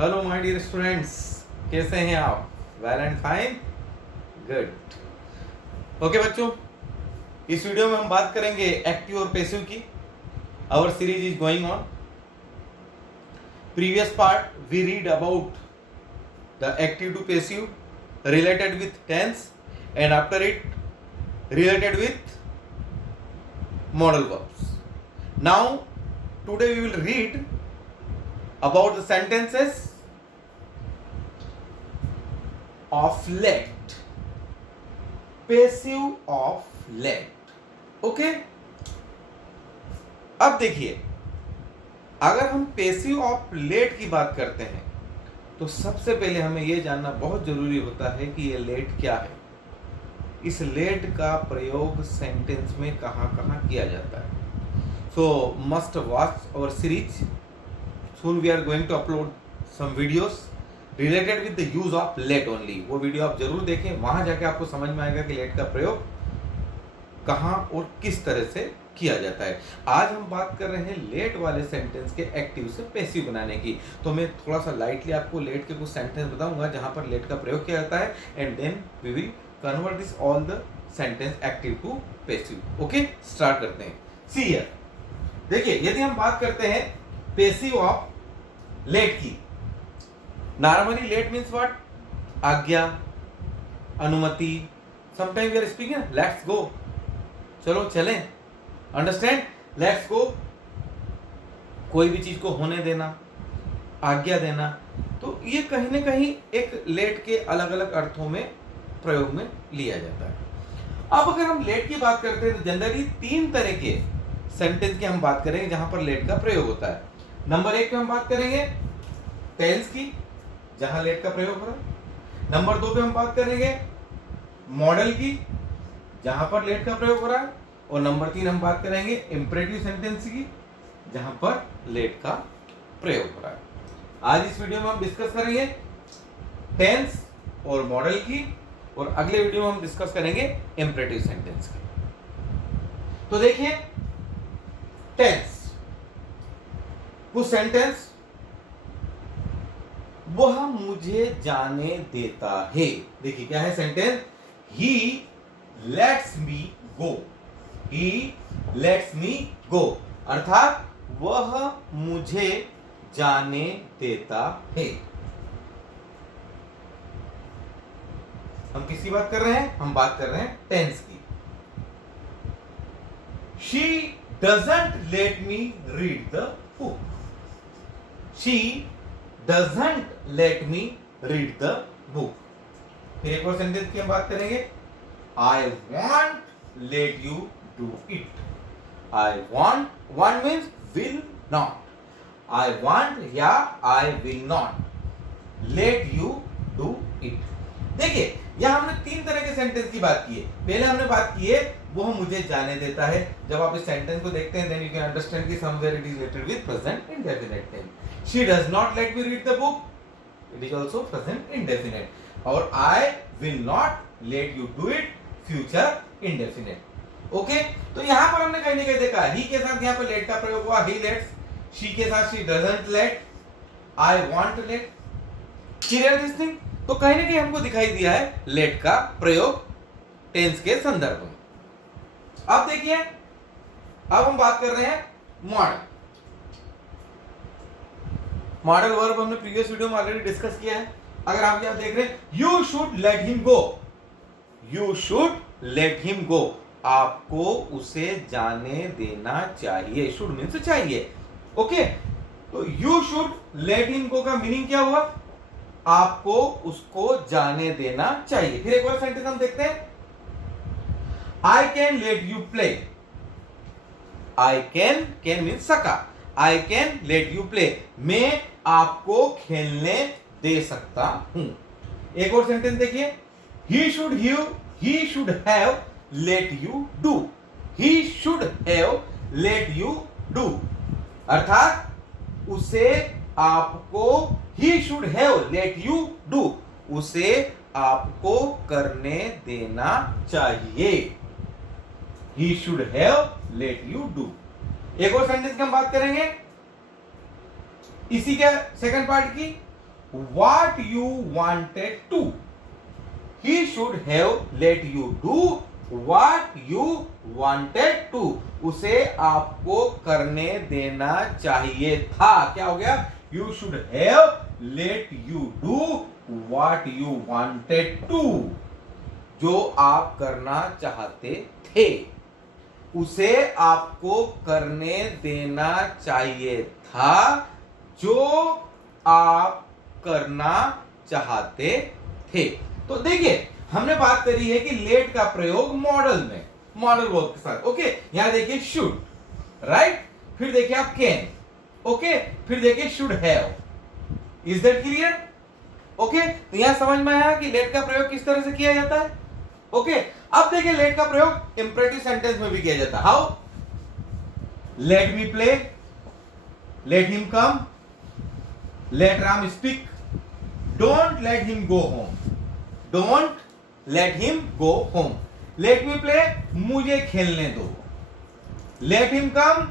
Hello my dear students, कैसे हैं आप? Well and fine, good. Okay बच्चों, इस वीडियो में हम बात करेंगे एक्टिव और पैसिव की। Our series is going on. Previous part we read about the active to passive related with tense and after it related with modal verbs. Now today we will read about the sentences of let, passive of let. Okay? अब देखिए, अगर हम passive of let की बात करते हैं तो सबसे पहले हमें यह जानना बहुत जरूरी होता है कि ये लेट क्या है। इस लेट का प्रयोग सेंटेंस में कहाँ कहाँ किया जाता है। So must watch our series. Soon we are going to upload some videos related with the use of let only. वो वीडियो आप जरूर देखें, वहां जाके आपको समझ में आएगा कि लेट का प्रयोग कहाँ और किस तरह से किया जाता है। आज हम बात कर रहे हैं लेट वाले सेंटेंस के एक्टिव से पैसिव बनाने की। तो मैं थोड़ा सा लाइटली आपको लेट के कुछ सेंटेंस बताऊंगा जहां पर लेट का प्रयोग किया जाता है, and then we will convert this all the sentence active to passive. Okay, start करते हैं। सी हियर, देखिए, यदि हम बात करते हैं पैसिव ऑफ लेट की, नॉर्मली लेट मींस व्हाट? आज्ञा, अनुमति। Sometime we are speaking let's go, चलो चलें, अंडरस्टैंड, लेट्स गो। कोई भी चीज को होने देना, आज्ञा देना। तो ये कहीं ना कहीं एक लेट के अलग अलग अर्थों में प्रयोग में लिया जाता है। अब अगर हम लेट की बात करते हैं तो जनरली तीन तरह के सेंटेंस की हम बात करेंगे जहां पर लेट का प्रयोग होता है। नंबर एक पे हम बात करेंगे टेंस की, जहां लेट का प्रयोग हो रहा है। नंबर दो पे हम बात करेंगे मॉडल की, जहां पर लेट का प्रयोग हो रहा है। और नंबर तीन हम बात करेंगे इंपरेटिव सेंटेंस की, जहां पर लेट का प्रयोग हो रहा है। आज इस वीडियो में हम डिस्कस करेंगे टेंस और मॉडल की, और अगले वीडियो में हम डिस्कस करेंगे इंपरेटिव सेंटेंस की। तो देखिए, टेंस, वो सेंटेंस वह मुझे जाने देता है। देखिए क्या है sentence? He let's me go, he let's me go, अर्थात वह मुझे जाने देता है। हम किसकी बात कर रहे हैं? हम बात कर रहे हैं टेंस की। She doesn't let me read the book. She doesn't let me read the book. फिर एक और सेंटेंस की हम बात करेंगे। I won't let you do it. I want means will not. I want या I will not let you do it. देखिए, यहां हमने तीन तरह के सेंटेंस की बात की है। पहले हमने बात की है वह मुझे जाने देता है। जब आप इस सेंटेंस को देखते हैं देन यू कैन अंडरस्टैंड कि somewhere it is related with present indefinite tense. She does not let me read the book, it is also present indefinite. और I will not let you do it, future indefinite. Okay, तो यहां पर हमने कहीं ना कहीं देखा ही के साथ यहां पर लेट का प्रयोग हुआ, ही लेट्स। शी के साथ she doesn't let, I want to let. Clear this thing? तो कहीं ना कहीं हमको दिखाई दिया है लेट का प्रयोग टेंस के संदर्भ में। अब देखिए, अब हम बात कर रहे हैं मॉडल। मॉडल वर्ब हमने प्रीवियस वीडियो में ऑलरेडी डिस्कस किया है। अगर आप यहां देख रहे हैं, you should let him go, you should let him गो, आपको उसे जाने देना चाहिए। शुड मीन्स चाहिए। ओके, तो यू शुड लेट हिम गो का मीनिंग क्या हुआ? आपको उसको जाने देना चाहिए। फिर एक और सेंटेंस हम देखते हैं, I can let you play. I can mean सका, I can let you play, मैं आपको खेलने दे सकता हूं। एक और सेंटेंस देखिए, he should have let you do, he should have let you do, अर्थात उसे आपको, he should have let you do, उसे आपको करने देना चाहिए। he should have let you do। एक और सेंटेंस की हम बात करेंगे इसी के सेकंड पार्ट की, what you wanted to. He should have let you do what you wanted to. उसे आपको करने देना चाहिए था. क्या हो गया? You should have let you do what you wanted to. जो आप करना चाहते थे उसे आपको करने देना चाहिए था जो आप करना चाहते थे. तो देखिए हमने बात करी है कि लेट का प्रयोग मॉडल में, मॉडल वर्ब के साथ. ओके, यहां देखिए शुड, राइट, फिर देखिए आप कैन, ओके, फिर देखिए should have. Is that clear? Okay, तो यहां समझ में आया कि लेट का प्रयोग किस तरह से किया जाता है. ओके, अब देखिए लेट का प्रयोग इंपरेटिव सेंटेंस में भी किया जाता है. How? Let me play, let him come, let Ram speak, don't let him go home, don't let him go home. Let me play, मुझे खेलने दो. लेट हिम कम,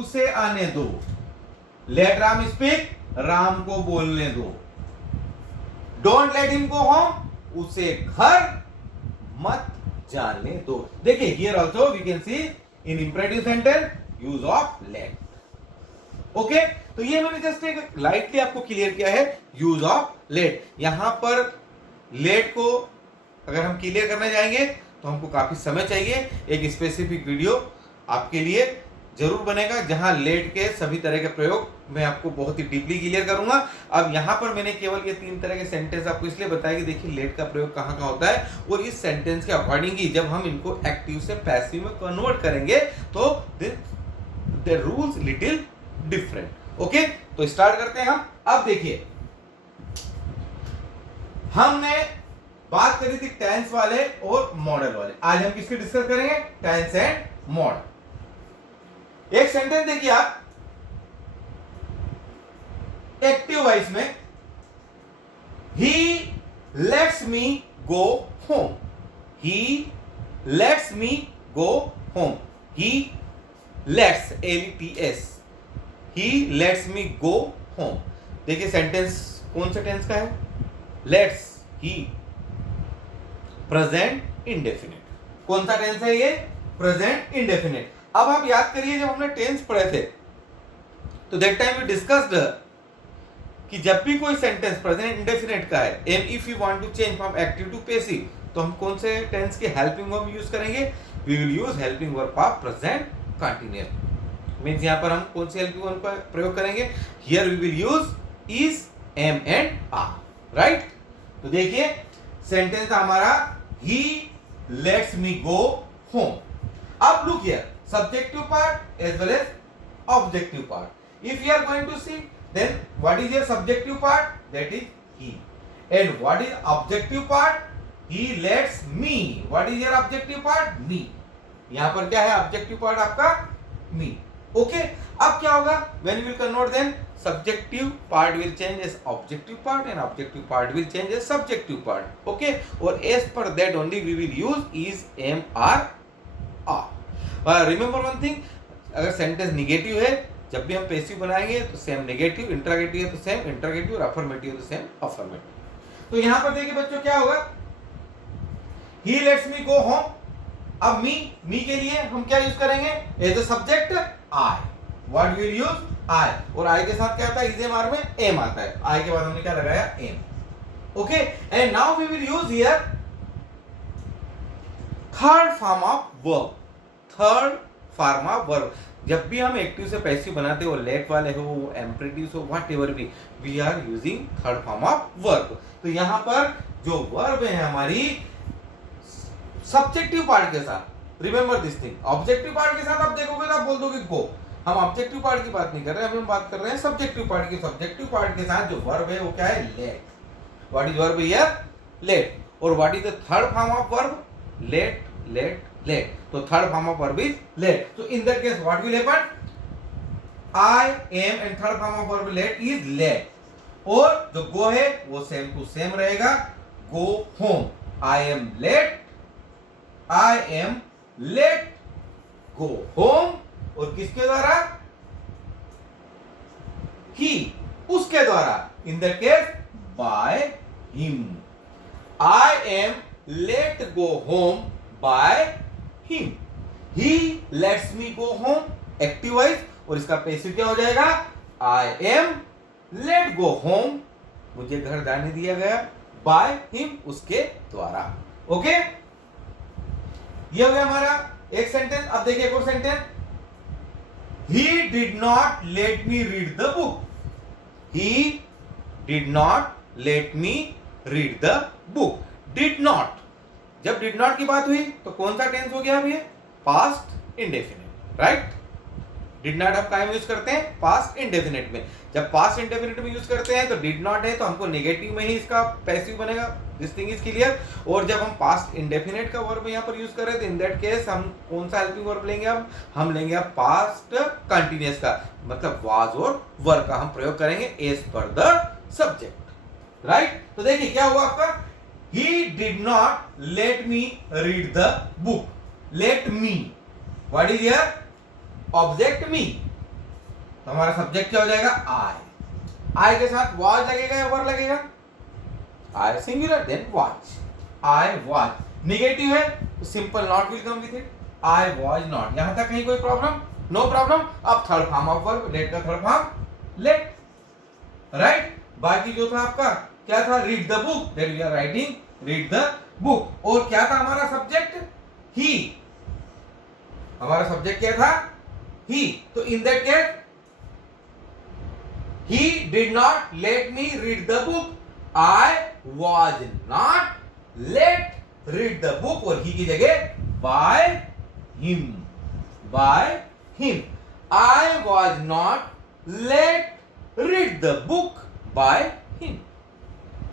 उसे आने दो. लेट राम स्पीक, राम को बोलने दो. Don't let him go home, उसे घर मत जाने दो. देखिए here also we can see in imperative sentence use of let. Okay, तो ये मैंने जस्ट एक लाइटली आपको क्लियर किया है यूज ऑफ लेट. यहां पर लेट को अगर हम क्लियर करने जाएंगे तो हमको काफी समय चाहिए. एक स्पेसिफिक वीडियो आपके लिए जरूर बनेगा जहां लेट के सभी तरह के प्रयोग मैं आपको बहुत ही डीपली क्लियर करूंगा. अब यहां पर मैंने केवल ये 3 तरह के सेंटेंस आपको इसलिए बताया कि देखिए लेट का प्रयोग कहां कहां होता है और इस सेंटेंस के अकॉर्डिंग ही जब हम इनको एक्टिव से पैसिव में कन्वर्ट करेंगे तो the rules little different. Okay, तो स्टार्ट करते हैं हम. अब देखिए हमने बात करी थी टेंस वाले और मॉडल वाले. आज हम किसके डिस्कस करेंगे? Tense and modal. एक सेंटेंस देखिए आप एक्टिव वॉइस में, he let's me go home. He let's me go home. He lets, LETS, he let's me go home. देखिए सेंटेंस कौन से टेंस का है? Lets, he, present indefinite. कौन सा टेंस है ये? Present indefinite. अब आप याद करिए जब हमने टेंस पढ़े थे तो दैट टाइम वी डिस्कस्ड कि जब भी कोई सेंटेंस प्रेजेंट इंडेफिनिट का है and if you want to change from active to passive तो हम कौन से टेंस के हेल्पिंग वर्ब यूज करेंगे? We will use helping verb of present continuous. Means यहां पर हम कौन से हेल्पिंग वर्ब का प्रयोग करेंगे? Here we will use is, am and are. Right, तो देखिए सेंटेंस हमारा ही लेट्स मी गो होम. अब look here, subjective part as well as objective part. If you are going to see, then what is your subjective part? That is he. And what is objective part? He lets me. What is your objective part? Me. यहाँ पर क्या है objective part आपका? Me. Okay. अब क्या होगा? When we will convert, then subjective part will change as objective part and objective part will change as subjective part. Okay. और as per that only we will use is, am, are. Remember one thing, अगर sentence negative है जब भी हम passive बनाएंगे तो same negative, interrogative है तो सेम इंटरोगेटिव और अफर्मेटिव है तो सेम अफर्मेटिव. तो यहां पर देखिए बच्चों क्या होगा? He let's me go home. अब मी के लिए हम क्या यूज करेंगे? As a subject I. What will use? I. और आई के साथ क्या आता है? इज, एम, आर में एम आता है. आई के बाद हमने क्या लगाया? Am. Okay, and now we will use here third form of verb. Third form of verb. जब भी हम एक्टिव से पैसिव बनाते हो, लेट वाले हो, एम्परेटिव हो, व्हाटएवर भी, we are using third form of verb. तो यहां पर जो वर्ब है हमारी सब्जेक्टिव पार्ट के साथ, remember this thing, objective part के साथ आप देखोगे तो आप बोल दोगे गो. हम ऑब्जेक्टिव पार्ट की बात नहीं कर रहे, अभी हम बात कर रहे हैं सब्जेक्टिव पार्ट की. सब्जेक्टिव पार्ट के साथ जो वर्ब है वो क्या है? Let. What is verb here? Let. और what is the third form of verb? Let, let, let. तो third form of verb is let. So in that case what will happen? I am and third form of verb let is let. और जो go है वो same to same रहेगा, go home. I am late. I am late. Go home. और किसके द्वारा? He. उसके द्वारा. In that case by him. I am let go home by him. He lets me go home, active voice, और इसका passive क्या हो जाएगा? I am let go home, मुझे घर जाने दिया गया, by him, उसके द्वारा. ओके, ये हो गया हमारा एक सेंटेंस. अब देखिए एक और sentence. He did not let me read the book. He did not let me read the book. Did not, जब did not की बात हुई तो कौन सा टेंस हो गया अब ये? Past indefinite, right? Did not आप क्या यूज करते हैं? पास्ट इंडेफिनिट में. जब पास्ट इंडेफिनिट में यूज करते हैं तो डिड नॉट है तो हमको नेगेटिव में ही इसका पैसिव बनेगा. This thing is clear. और जब हम पास्ट इंडेफिनिट का वर्ब यहाँ पर यूज करें तो इन दैट केस हम कौन सा हेल्पिंग वर्ब लेंगे? अब हम लेंगे अब पास्ट कंटिन्यूअस का, मतलब वाज और वर का हम प्रयोग करेंगे as per the subject, right? तो देखिए क्या हुआ आपका. He did not let me read the book. Let me, what is here? Object me. तो हमारा सब्जेक्ट क्या हो जाएगा? I. I के साथ was लगेगा या वर लगेगा? I singular, then was. I was. Negative है तो simple not will come with it. I was not. यहां तक कहीं कोई प्रॉब्लम? No problem. अब third form of verb, let का थर्ड फॉर्म लेट, राइट? बाकी जो था आपका क्या था? Read the book, that we are writing read the book. और क्या था हमारा सब्जेक्ट? ही. हमारा सब्जेक्ट क्या था? ही. तो इन that case he did not let me read the book. I was not let read the book. और he की जगह by him. By him. I was not let read the book by him.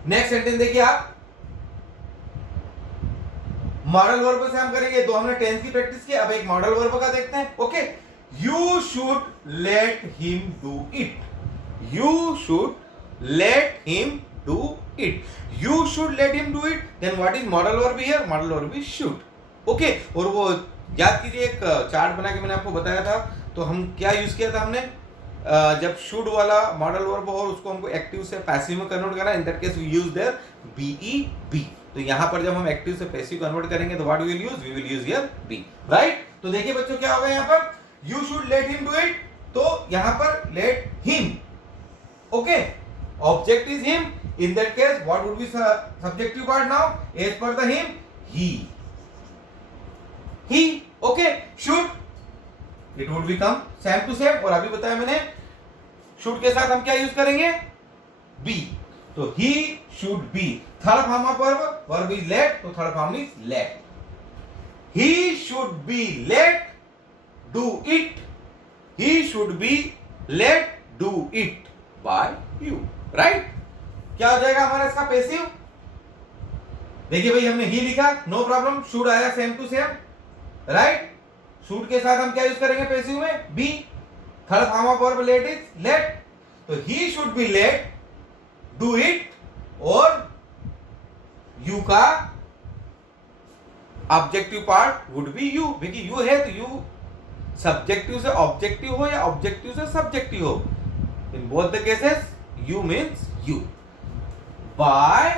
Next sentence देखिए आप. Modal verb से हम करेंगे. दो हमने टेंस की प्रैक्टिस की, अब एक मॉडल वर्ब का देखते हैं. Okay, you should let him do it. You should let him do it. You should let him do it. Then what is modal verb here? Modal verb is should. Okay, और वो याद कीजिए एक chart बना के मैंने आपको बताया था. तो हम क्या यूज किया था हमने? जब शुड वाला मॉडल वर्ब हो और उसको हमको एक्टिव से पैसिव में कन्वर्ट करना, in that case we use there be. तो यहां पर जब हम एक्टिव से पैसिव कन्वर्ट करेंगे तो what we will use here be, right? तो देखिए बच्चों क्या होगा यहां पर. You should let him do it, तो यहां पर let him. Okay, object is him. In that case what would be subjective part now? As per the him, he. Okay, should it would become same to same. और अभी बताया मैंने should के साथ हम क्या यूज करेंगे? बी. तो he should be. Third form of verb is let, तो third form is let. He should be let do it. He should be let do it by you, right? क्या हो जाएगा हमारा इसका पैसिव? देखिए भाई हमने ही लिखा, नो प्रॉब्लम. शुड आया same to same, right? Should के साथ हम क्या यूज करेंगे पैसिव में? Be. Third form of verb let is let. तो he should be let do it, और यू का objective part would be you. क्योंकि यू है तो यू सब्जेक्टिव से ऑब्जेक्टिव हो या ऑब्जेक्टिव से सब्जेक्टिव हो. In both the cases you means you. By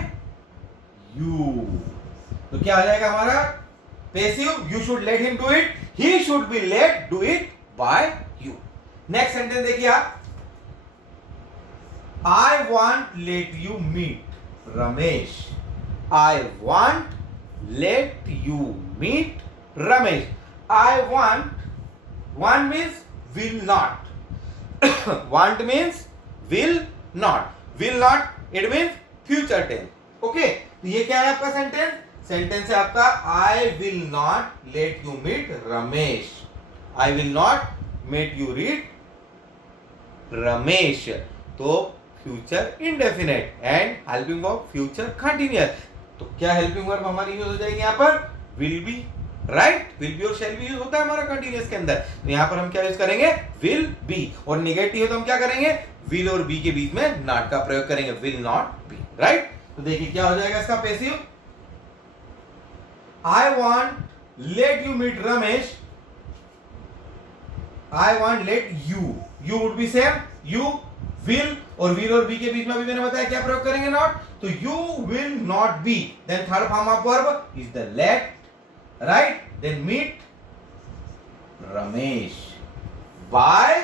you. तो क्या हो जाएगा हमारा पैसिव? You should let him do it. He should be let do it by you. Next sentence देखिए आप. I want let you meet Ramesh. I want let you meet Ramesh. I want means will not. Want means will not. Will not, it means future tense. Okay, तो ये क्या है आपका sentence? Sentence है आपका I will not let you meet Ramesh. I will not make you read Ramesh. तो future indefinite and helping verb future continuous. तो क्या हेल्पिंग वर्ब हमारी यूज हो जाएगी यहाँ पर? Will be, right? Will be और शैल बी यूज होता है हमारा कंटीन्यूअस के अंदर. तो यहाँ पर हम क्या यूज करेंगे? Will be. और नेगेटिव है तो हम क्या करेंगे? विल और बी के बीच में नॉट का प्रयोग करेंगे, विल नॉट बी, राइट? तो देखिए क्या हो जाएगा इसका passive. I want let you meet Ramesh. I want let you. You would be same, you will और बी के बीच में अभी मैंने बताया क्या प्रयोग करेंगे, नॉट। तो you will not be, then third form of verb is the let, right. Then meet Ramesh by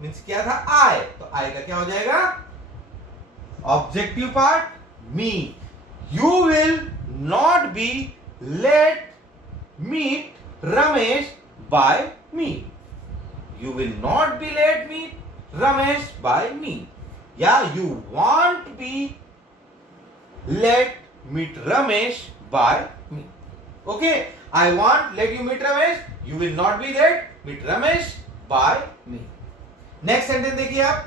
means क्या था, आई, तो आई का क्या हो जाएगा, objective part me. You will not be let meet Ramesh by me, you will not be let meet Ramesh by me, या you want be let meet Ramesh by me. Okay, I want let you meet Ramesh, you will not be let meet Ramesh by me. Next sentence देखिए आप,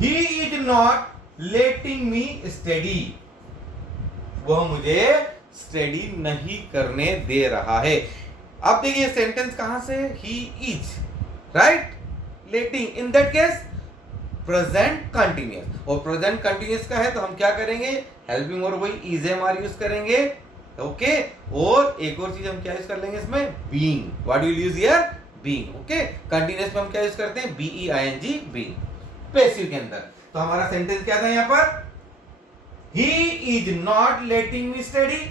he is not letting me study, वह मुझे study नहीं करने दे रहा है। अब देखिए सेंटेंस कहां से, he is, right, letting, in that case present continuous, और प्रेजेंट कंटिन्यूअस का है तो हम क्या करेंगे, हेल्पिंग और वही इज एम आर यूज करेंगे। ओके, और एक और चीज हम क्या यूज कर लेंगे इसमें, being, what will use here, being. Okay, continuous में हम क्या यूज करते हैं, बीईआईएनजी, बीइंग, पैसिव के अंदर। तो हमारा सेंटेंस क्या था यहां पर, ही is not letting me study,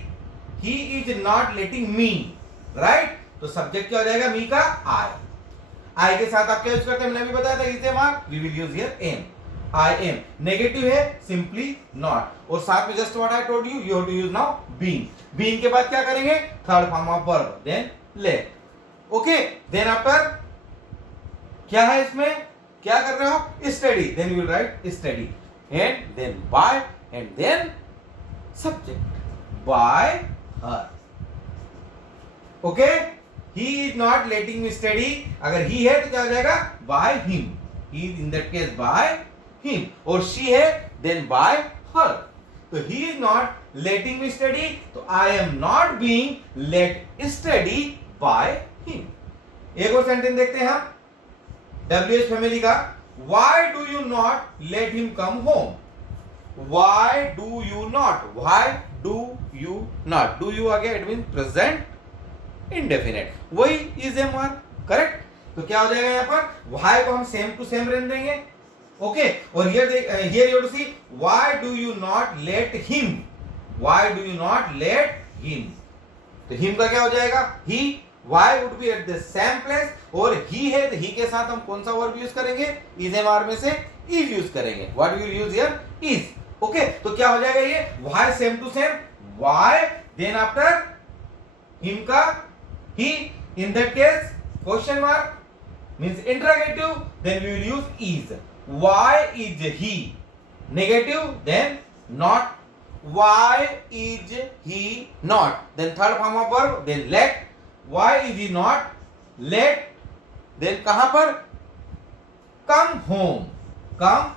he is not letting me, right. तो सब्जेक्ट क्या हो जाएगा, मी का आई, आई के साथ आप क्या यूज करते हैं, मैंने अभी बताया था, is am are, we will use here am, I am. Negative है सिंपली नॉट, और साथ में just what I told you, you have to use now being. Being के बाद क्या करेंगे, third form of verb, then let. Okay, then after क्या है इसमें, क्या कर रहे हो, study, then you will write study, and then by, and then subject by her. Okay, he is not letting me study, अगर ही है तो क्या हो जाएगा, by him, he in that case by him, और शी है then by her. तो he is not letting me study, तो I am not being let study by him. एक और सेंटेंस देखते हैं हम, WH फैमिली का, why do you not let him come home, why do you not, why do you not, do you आ गया, it means present indefinite, वही is am are, correct. तो क्या हो जाएगा यहाँ पर, why को हम सेम टू सेम रहने देंगे। ओके, और here you have to see, why do you not let him, why do you not let him, तो him का क्या हो जाएगा, he, why would be at the same place, और he है तो he के साथ हम कौन सा वर्ब यूज करेंगे, is am are में से is यूज करेंगे, what will use here, is। Okay, तो क्या हो जाएगा ये, why same to same, why, then after him का he, in that case question mark means interrogative, then we will use is। why is he, negative, then not, why is he not, then third form of verb, then let, why is he not let, then कहां पर, come home, come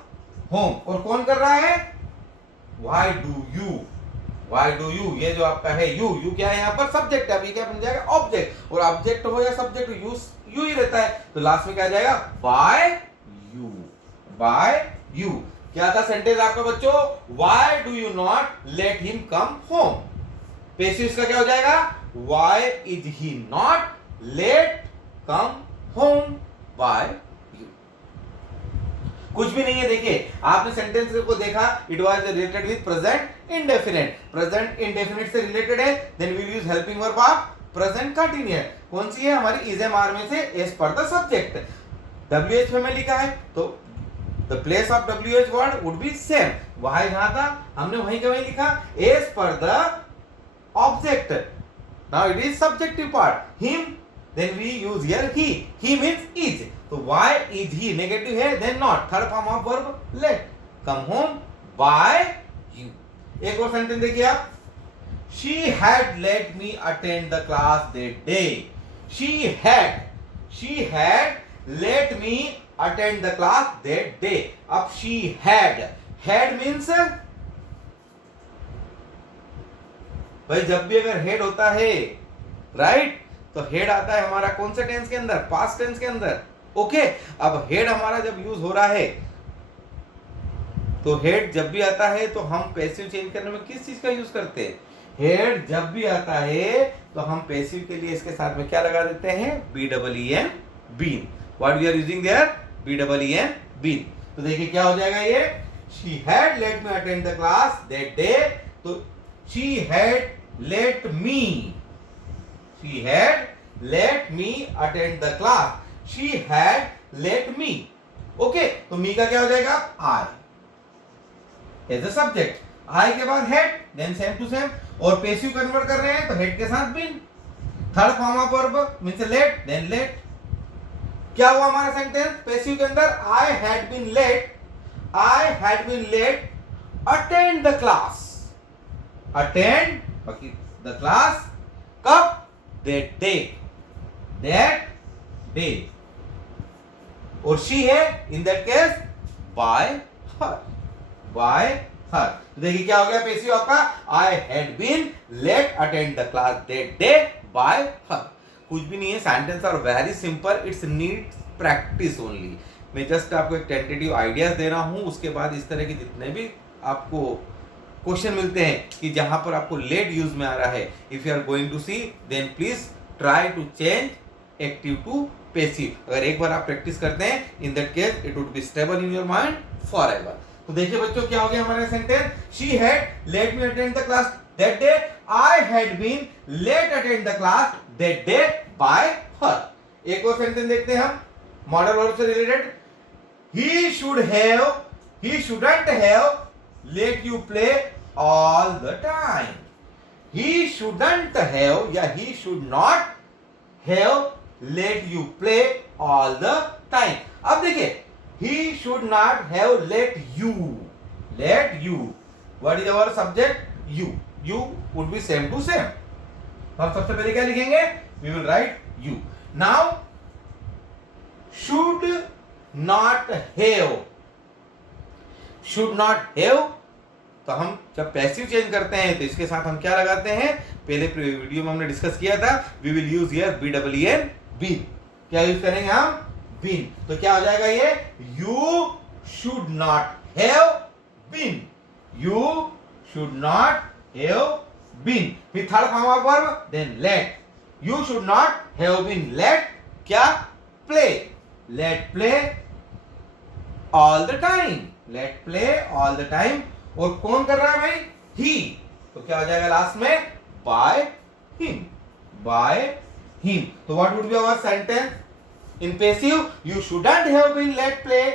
home, और कौन कर रहा है, why do you, why do you, ये जो आपका है you, you क्या है यहाँ पर, सब्जेक्ट है, अभी क्या बन जाएगा, ऑब्जेक्ट, और ऑब्जेक्ट हो या सब्जेक्ट यू ही रहता है, तो लास्ट में क्या जाएगा, by you, by you। क्या था सेंटेंस आपका बच्चों, why do you not let him come home, passive का क्या हो जाएगा, why is he not let come home by you। कुछ भी नहीं है, देखिए आपने सेंटेंस को देखा, it was related with present indefinite, present indefinite से रिलेटेड है, then we use helping verb of present continuous, कौन सी है हमारी, इज एम आर में से as per the subject. WH family का है तो the place of WH word would be same, वहां जहां था हमने वहीं का वहीं लिखा, as per the object, now it is subjective part, him, then we use here he means is, तो why is he negative है, then not, third form of verb let, come home by you। एक और sentence देखिए आप, she had let me attend the class that day, she had let me attend the class that day। अब she had means, भाई जब भी अगर head होता है, राइट, तो हेड आता है हमारा कौन से टेंस के अंदर, पास्ट टेंस के अंदर। ओके, अब हेड हमारा जब यूज हो रहा है, तो हेड जब भी आता है तो हम पैसिव चेंज करने में किस चीज का यूज करते हैं, हेड जब भी आता है तो हम पैसिव के लिए इसके साथ में क्या लगा देते हैं, BEEN, been. What we are using there, BEEN, been. तो देखिए क्या हो जाएगा ये, she had let me attend the class that day, तो she had let me attend the class, she had let me, okay तो मी का क्या हो जाएगा, I as a subject, I के बाद had, then same to same, और passive convert कर रहे हैं तो had के साथ been, third form of verb means let, then let. क्या हुआ हमारा सेंटेंस पैसिव के अंदर, I had been late attend the class, attend the class कब, that day, और she है in that case by her, तो देखिए क्या हो गया पैसिव आपका, I had been late attend the class that day by her। कुछ भी नहीं है, sentence are very simple, it's needs practice only. मैं जस्ट आपको एक टेंटेटिव आइडियाज दे रहा हूं, उसके बाद इस तरह के जितने भी आपको क्वेश्चन मिलते हैं कि जहां पर आपको लेट यूज में आ रहा है, if you are going to see then please try to change active to passive. अगर एक बार आप प्रैक्टिस करते हैं, in that case it would be stable in your mind forever. तो देखिए बच्चों क्या हो गया हमारा sentence, she had let me attend the class that day, I had been let attend the class that day by her. एक और sentence देखते हैं हम मॉडल वर्ब से related, he shouldn't have let you play all the time, he shouldn't have या he should not have let you play all the time। अब देखिए he should not have let you, what is our subject, you would be same to same, हम सबसे पहले क्या लिखेंगे, we will write you। now should not have, तो हम जब पैसिव चेंज करते हैं तो इसके साथ हम क्या लगाते हैं, पहले वीडियो में हमने डिस्कस किया था, we will use here BEEN, been. क्या यूज करेंगे हम, बीन। तो क्या हो जाएगा ये, you should not have been, you should not have been. फिर third form of verb, then let, you should not have been let क्या, play, let play all the time, और कौन कर रहा है भाई, he, तो क्या हो जाएगा लास्ट में, by him। तो what would be our sentence in passive, you shouldn't have been let play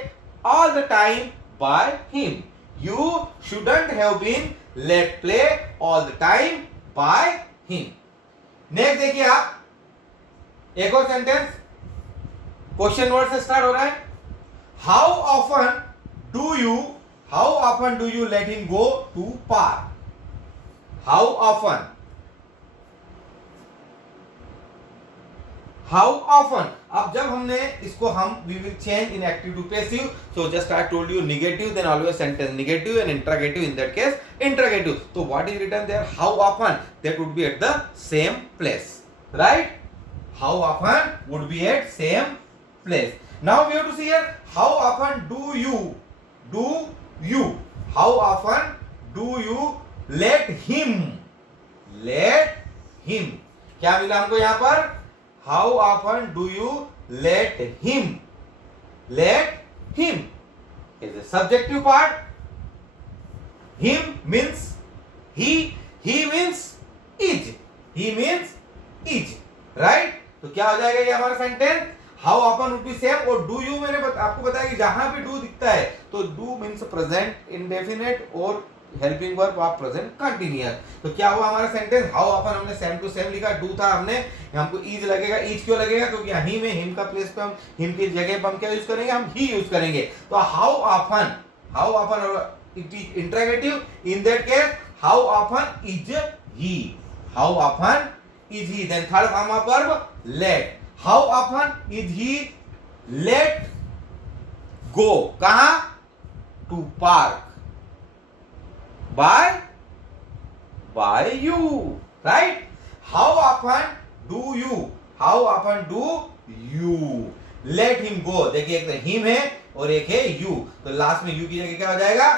all the time by him, you shouldn't have been let play all the time by him। Next देखिए आप, एक और sentence question word से start हो रहा है, how often do you let him go to park, how often. अब जब हमने इसको हम we will change in active to passive, so just I told you negative, then always sentence negative and interrogative, in that case interrogative. तो what is written there, how often, that would be at the same place, right, how often would be at same place। now we have to see here, how often do you how often do you let him, क्या मिला हमको यहां पर, how often do you let him is a subjective part, him means he means is, right। तो क्या हो जाएगा ये हमारा sentence, how often would be same, और डू यू मैंने आपको बताया कि जहां भी डू दिखता है तो डू मींस प्रेजेंट इंडेफिनिट और हेल्पिंग वर्ब आप प्रेजेंट कंटीन्यूअस। तो क्या हुआ हमारा सेंटेंस, हाउ ऑफन हमने सेम टू सेम लिखा, डू था हमने, हमको इज लगेगा, इज क्यों लगेगा, क्योंकि ही में हिम का प्लेस पे हम हिम की जगह पे हम क्या यूज करेंगे, हम ही यूज करेंगे। तो how often it is interrogative, in that case how often is he, then third form of verb let, how often is he let go, कहां, to park, by you, right। how often do you let him go, देखिए एक तो him है और एक है you, तो last में you की जगह क्या हो जाएगा,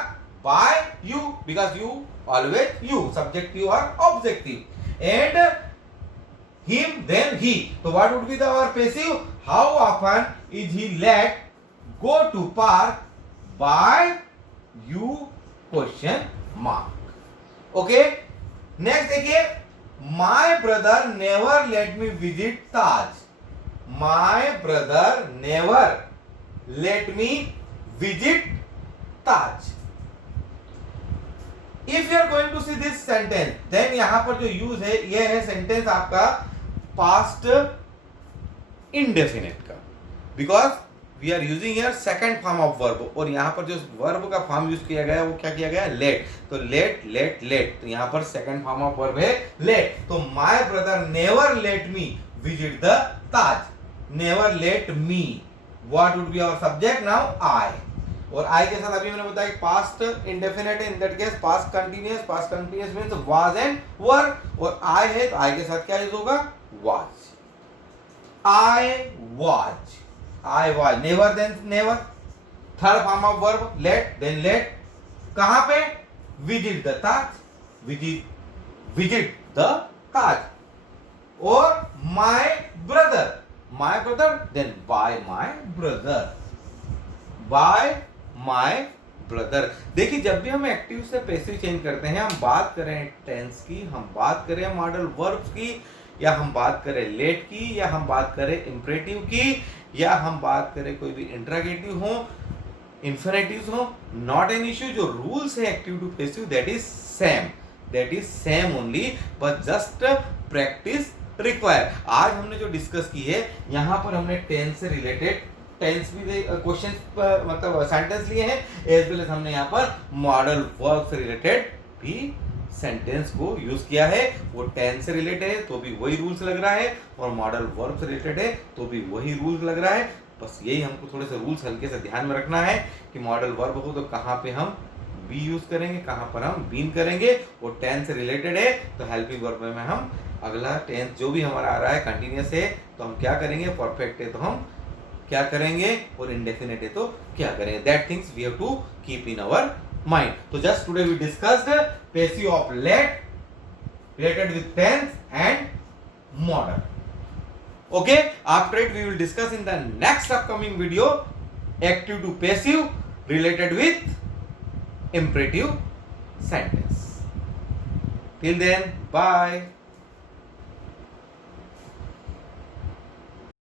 by you, because you always you, subjective or objective, and him then he, so what would be the our passive, how often is he let go to park by you question mark. Okay, next देखिए, my brother never let me visit Taj. My brother never let me visit Taj. If you are going to see this sentence, then यहां पर जो use है यह है sentence आपका past indefinite का, because we are using here second form of verb, और यहाँ पर जो वर्ब का फॉर्म यूज किया गया है वो क्या किया गया है, लेट. तो लेट लेट लेट, तो यहाँ पर सेकंड फॉर्म ऑफ वर्ब है लेट. तो my brother never let me visit the Taj. Never let me, what would be our subject now, I. और आई के साथ अभी मैंने बताया कि पास्ट इंडेफिनिट है, in that case past continuous. Past continuous means was and were, और I है तो आई के साथ क्या यूज होगा, was. I was, I was, never then never. Third form of verb let, then let. कहां पे, visit the Taj, visit the Taj. और my brother, then by my brother. देखिए, जब भी हम एक्टिव से पैसिव चेंज करते हैं, हम बात करें टेंस की, हम बात करें मॉडल वर्ब्स की, या हम बात करें लेट की, या हम बात करें इंपरेटिव की, या हम बात करें कोई भी इंट्रागेटिव हो, इंफिनिटिव्स हो, नॉट एन इश्यू. जो रूल्स है active to passive, that is same only, but just practice require. आज हमने जो डिस्कस की है, यहाँ पर हमने टेंस से रिलेटेड टेंस भी क्वेश्चन मतलब सेंटेंस लिए हैं, एज वेल एज हमने यहाँ पर मॉडल वर्ब से रिलेटेड भी सेंटेंस को यूज किया है. वो टेंस से रिलेटेड है तो भी वही रूल्स लग रहा है, और मॉडल वर्ब से रिलेटेड है तो भी वही रूल्स लग रहा है. बस यही हमको थोड़े से रूल्स हल्के से ध्यान में रखना है कि मॉडल वर्ब हो तो कहाँ पे हम बी यूज करेंगे, कहाँ पर हम बीन करेंगे. वो टेंस से रिलेटेड है तो हेल्पिंग वर्ब में हम अगला टेंस जो भी हमारा आ रहा है कंटिन्यूअस है तो हम क्या करेंगे, परफेक्ट है तो हम क्या करेंगे, और इंडेफिनिट है तो क्या करेंगे. That things we have to keep in our mind. So just today we discussed passive of let related with tense and modal. Okay, after it we will discuss in the next upcoming video active to passive related with imperative sentence. Till then, bye.